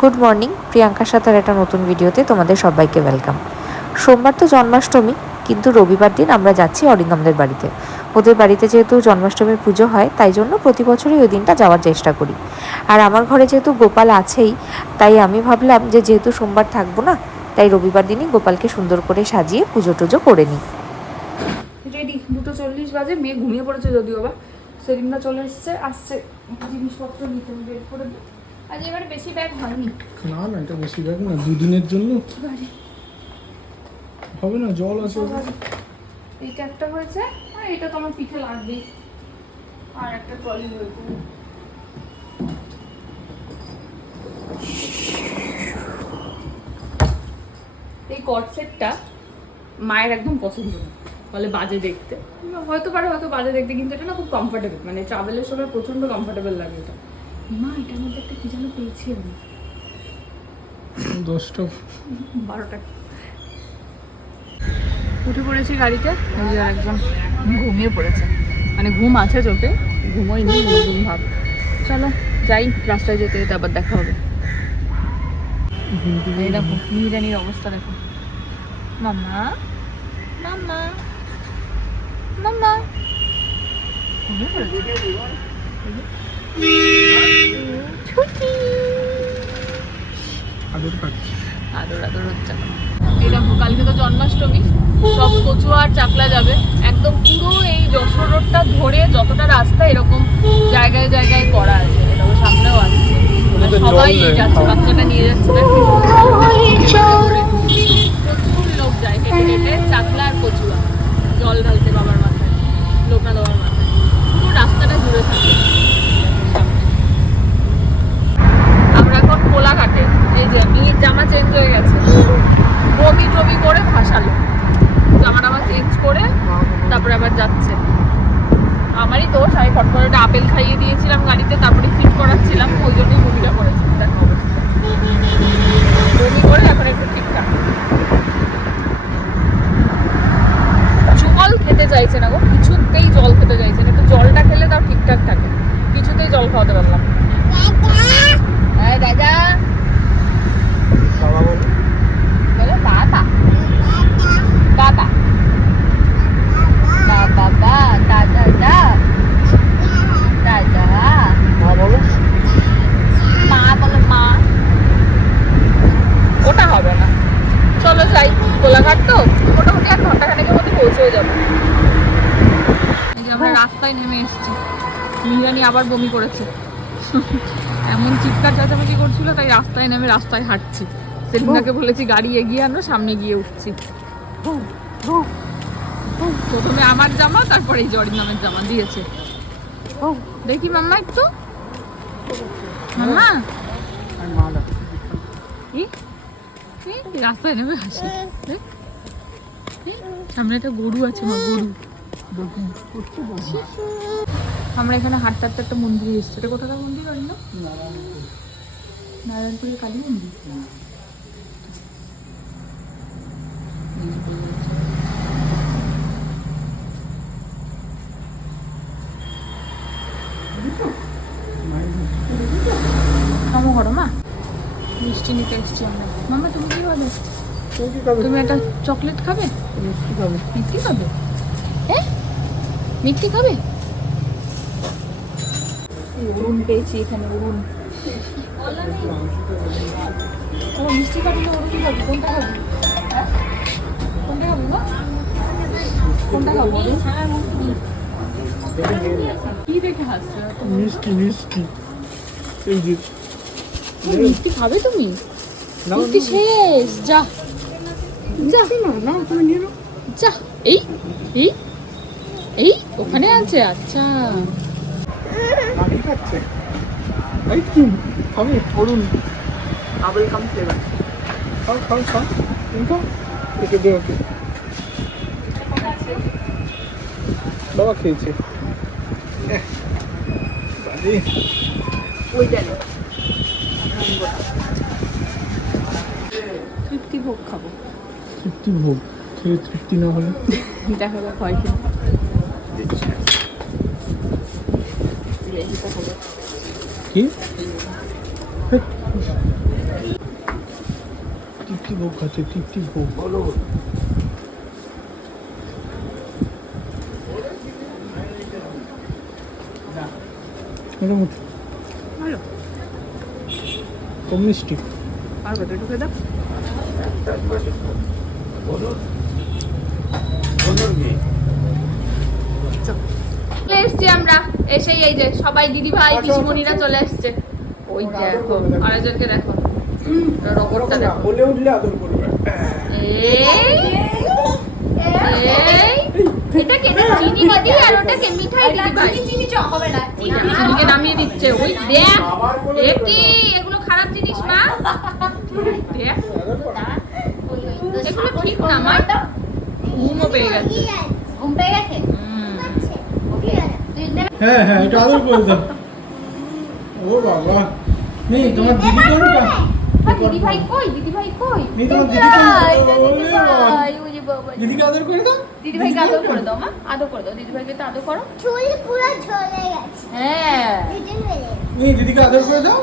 Good morning, প্রিয়াঙ্কার সাথে একটা নতুন ভিডিওতে তোমাদের সবাইকে ওয়েলকাম। সোমবার তো জন্মাষ্টমী, কিন্তু রবিবার দিন আমরা যাচ্ছি অরিন্দমদের বাড়িতে। ওদের বাড়িতে যেহেতু জন্মাষ্টমীর পুজো হয়, তাই জন্য প্রতি বছরই ওই দিনটা যাওয়ার চেষ্টা করি। আর আমার ঘরে যেহেতু গোপাল আছেই, তাই আমি ভাবলাম যে যেহেতু সোমবার থাকব না, তাই রবিবার দিনই গোপালকে সুন্দর করে সাজিয়ে পুজো টুজো করে নিই। রেডি, দুটো চল্লিশ বাজে, মেয়ে ঘুমিয়ে পড়েছে যদিও বা। সেদিনটা চলে এসছে, আসছে। জিনিসপত্র নিতে বের করে আজ এবারে বেশি ব্যাগ হয়নি। না না এটা বেশি ব্যাগ না দুদিনের জন্য। হবে না জল আছে। এইটা একটা হয়েছে আর এটা তো আমার পিঠে লাগবেই আর একটা ট্রলি হয়েছে। এই কট সেটটা মায়ের একদম পছন্দ না। বলে বাজে দেখতে। হয়তো পারে হয়তো বাজে দেখতে কিন্তু এটা না খুব কমফোর্টেবল মানে ট্রাভেলের সময় প্রচণ্ড কমফোর্টেবল লাগে এটা। মা এটার মধ্যে একটা কি যেন পেয়েছি আমি। দশটা বারোটা। উঠে পড়েছি গাড়িতে ওই যে একজন ঘুমিয়ে পড়েছে। মানে ঘুম আছে চোখে ঘুমোই নেই ঘুম ভাব। চলো যাই রাস্তায় যেতে যেতে আবার দেখা হবে। এই দেখো মিহিরানির অবস্থা দেখো। মাম্মা মাম্মা মাম্মা। ঘুমিয়ে পড়েছে? কালকে তো জন্মাষ্টমী সব কচুয়া আর চাকলা যাবে একদম পুরো এই যশোর রোডটা ধরে যতটা রাস্তা এরকম জায়গায় জায়গায় করা আছে এরকম সামনেও মানে জল সবাই যাচ্ছে বাচ্চাটা নিয়ে যাচ্ছে প্রচুর লোক যায় হেঁটে হেঁটে চাকলা আর কচুয়া জল ঢালতে বাবার মাথায় লোকনাথ বাবার মাথায় পুরো রাস্তাটা জুড়ে থাকে সামনে আমরা এখন কোলাঘাটে এই যে মেয়ের জামা চেঞ্জ হয়ে গেছে বমি টমি করে ভাসালো জামা টামা চেঞ্জ করে তারপরে আবার যাচ্ছে। আমারই দোষ, আমি ফট করে একটা আপেল খাইয়ে দিয়েছিলাম গাড়িতে, তারপরে ফিট করাচ্ছিলাম, ওই জন্যই বমিটা করেছিলাম দেখো বমি করে এখন একটু ঠিকঠাক জল খেতে চাইছে না গো কিছুতেই জল খেতে চাইছে না একটু জলটা খেলে তাও ঠিকঠাক থাকে কিছুতেই জল খাওয়াতে পারলাম না। হ্যাঁ দাদা বাবা বলো বলে বাবা বাবা বাবা বা দাদা দা দাদা মা বলো মা বলে মা ওটা হবে না চলো যাই কোলাঘাট তো মোটামুটি এক ঘণ্টা খানেকের মধ্যে পৌঁছেও যাব এই যে আমরা রাস্তায় নেমে এসেছি মিহিরানি আবার বমি করেছে। এমন চিৎকার চেঁচামেচি করছিল, তাই রাস্তায় নেমে রাস্তায় হাঁটছি। সেলিনাকে বলেছি, গাড়ি এগিয়ে আনো, সামনে গিয়ে উঠছি। প্রথমে আমার জামা, তারপরে এই জরির নামের জামা দিয়েছে। দেখি মাম্মা একটু। মাম্মা? রাস্তায় নেমে হাসি। সামনে একটা গরু আছে মা, গরু। আমরা এখানে হাঁটতে হাঁটতে একটা মন্দিরে এসেছি। এটা কোথাকার মন্দির হয় না? নারায়ণপুরের কালী মন্দির। করো মা। মিষ্টি নিতে এসছি আমরা। মামা তুমি কি তুমি একটা চকলেট খাবে? মিষ্টি খাবে। মিষ্টি খাবে? হ্যাঁ? মিষ্টি খাবে? অরুণ পেয়েছি এখানে ও মিষ্টি খাবি না খাবি কোনটা খাবি? কোনটা খাবি মা? কোনটা খাব কি দেখে হাসছো? মিষ্টি মিষ্টি। এই যে। মিষ্টি খাবে তুমি? মিষ্টি শেষ যা। যা। না না তুমি নিয়ে যা এই এই এই ওখানে আছে আচ্ছা। মাটি খাচ্ছে এই কি? খাবে অরুণ। আবল কাম ফ্লেভার খাও খাও খাও। তুমি একে দে ওকে। বাবা খেয়েছে। বাজে। ওইটা নেই তৃপ্তি ভোগ খাব। তৃপ্তি ভোগ। খেয়ে তৃপ্তি না হলে? দেখা যাক হয় কি? কি টিপটি ভোগ খাচ্ছে টিপটি ভোগ। বলো ভালো। কম মিষ্টি। আর ভেতরে ঢুকে দাও। চলে। এসছি আমরা। এসেই এই যে সবাই দিদি ভাই পিসমণিরা চলে এসছে। ওই দেখো। আরেকজনকে দেখো। রোবটটা দেখো। বলে উঠলে আদর করবে। এই এই এটা কে চিনি দিদি আর ওটা কে মিঠাই দিদি ভাই? চিনি চ হবে না চিনিকে নামিয়ে দিচ্ছে। ওই দেখ একটি এগুলো খারাপ জিনিস মা। দেখ। এগুলো ঠিক না মা। ঘুমও পেয়ে গেছে। ঘুম পেয়ে গেছে। হ্যাঁ হ্যাঁ এটা আদর করে দাও ও বাবা। নেই তোমার দিদি কোনটা? দিদি ভাই কই? দিদি ভাই কই? দিদি দিদিকে আদর করে দাও। দিদি ভাইকে আদর করে দাও মা। আদর করে দাও। দিদি ভাইকে তো আদর করো। চুল পুরো ঝরে গেছে। হ্যাঁ। নেই দিদিকে আদর করে দাও।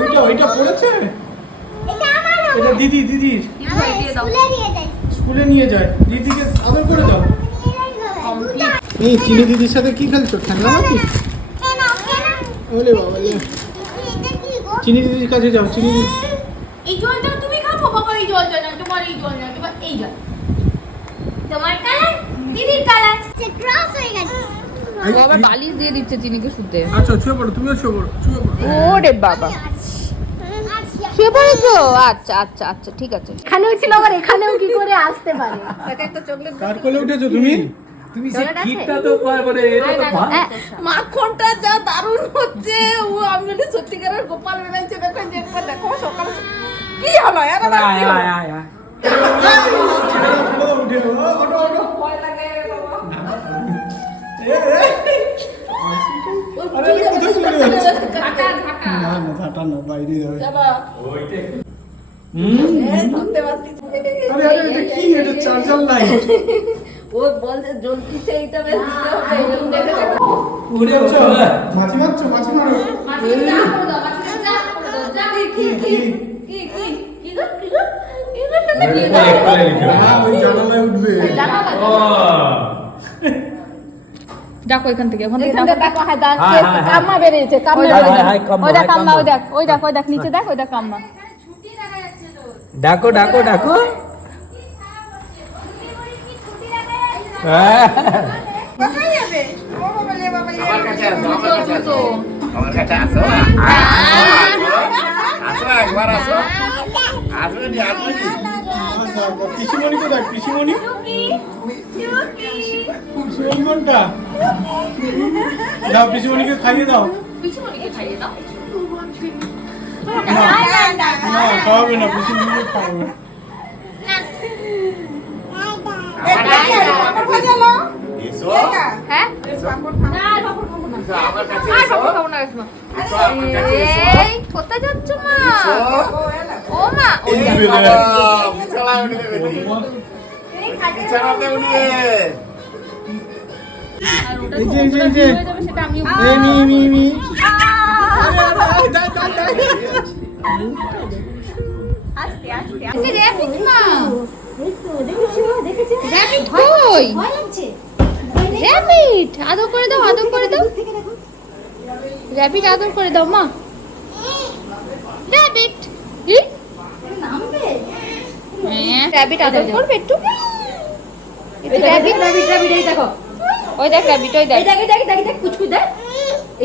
ওইটা ওইটা পড়েছে? এটা আমার এটা দিদি দিদির। স্কুলে নিয়ে যাই। স্কুলে নিয়ে যায়। দিদিকে আদর করে দাও। এই চিনি দিদির সাথে কি খেলছো? খেলনা নাকি? ওলে বাবা লে। এটা কি গো চিনি দিদির কাছে যাও চিনি দিদি। এই জলটা তুমি খাব? বাবা এই জলটা না তোমার এই জল না তোমার এই জল। তোমার কালার দিদির কালার সে ক্রস হয়ে গেছে। ও বালিশ দিয়ে দিচ্ছে চিনিকে শুতে। আচ্ছা ছুঁয়ে পড়ো তুমিও ছুঁয়ে পড়ো ছুঁয়ে পড়ো। ওরে বাবা। শুয়ে পড়েছো আচ্ছা আচ্ছা আচ্ছা ঠিক আছে। এখানেও ছিল আবার এখানেও কি করে আসতে পারে? কার কোলে উঠেছো তুমি? তুমি সে কিটটা তো মানে এটা তো মাখনটা যা দারুণ হচ্ছে। ও আমি মানে সত্যিকারের গোপাল বেড়াইছে দেখো যে একবার দেখো সকালে কি হলো? এর আবার হলো? আয় আয়। আয় কি? এটা চার্জার লাইট ও বলছে জ্বলতিছে এইটা বেশ দিতে হবে এরকম দেখে দেখো। উড়ে আচ্ছা, মাছি মারছো মাছি মারো কি কি কি কি কি গো কি গো কি গো শুনে কি গো? হ্যাঁ ওই জানালায় উঠবে জানালা ও ডাকো এখান থেকে ওখান থেকে দেখো হ্যাঁ হ্যাঁ, হ্যাঁ, কাম্মা বেরিয়েছে দেখো, কাম্মা, ওই দেখ কাম্মা ওই দেখ ওই দেখ ওই দেখ নিচে দেখ ওই দেখ কাম্মা ডাকো ডাকো ডাকো হ্যাঁ। কোথায় যাবে ও বাবা লে বাবা লে আমার কাছে আসো আমার কাছে আসো আমার কাছে আসো আসো একবার আসো আসবে নি আসবে নি পিসিমণি কোথায় পিসিমণি পিসিমণি কোনটা দাও পিসিমণিকে খাইয়ে দাও পিছুমণিকে খাইয়ে দাও না না খাওয়াবে না পিসিমণিকে খাওয়াবে না। আমার কাছে এসো হ্যাঁ এসো আমার কাছে আর এসো পাপড় খাব না এসো এসো আমার কাছে এসো এই কোথায় যাচ্ছ মা ও মা আস্তে আস্তে র্যাবিট মা র্যাবিট কই? র্যাবিট আদর করে দাও আদর করে দাও। র্যাবিট আদর করে দাও মা। র্যাবিট হ্যাঁ। র্যাবিট আদর করবে একটু? র্যাবিট র্যাবিট র্যাবিট এই দেখো। ওই দেখ র্যাবিট ওই দেখ। এই দেখ এই দেখ এই দেখ, দেখ কুচকুচ দেখ।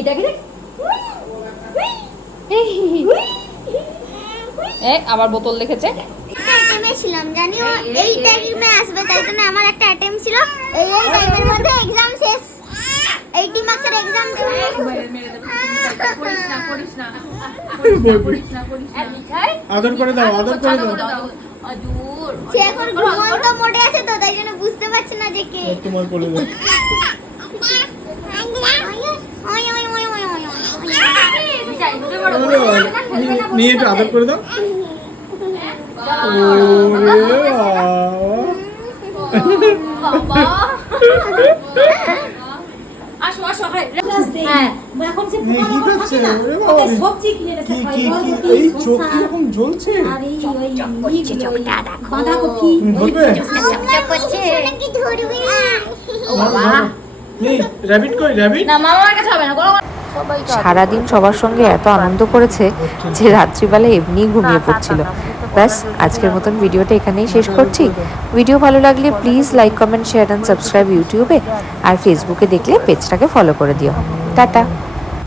দেখ এই আবার বোতল দেখেছে। ছিলাম এই টাইমে আসবে তাই জন্য আমার একটা অ্যাটেম ছিল এই এই টাইমের মধ্যে এক্সাম শেষ 80 মার্কসের এক্সাম আদর করে দাও আদর করে দাও সে এখন ঘুমন্ত মোডে আছে তো তাই জন্য বুঝতে পারছে না যে কে তোমার কোলে দাও নিয়ে একটু আদর করে দাও সারাদিন সবার সঙ্গে এত আনন্দ করেছে যে রাত্রিবেলা এমনি ঘুমিয়ে পড়ছিল। ব্যাস, আজকের মতন ভিডিওটা এখানেই শেষ করছি। ভিডিও ভালো লাগলে please like comment share and subscribe ইউটিউবে আর ফেসবুকে দেখলে পেজটাকে ফলো করে দিও। টাটা।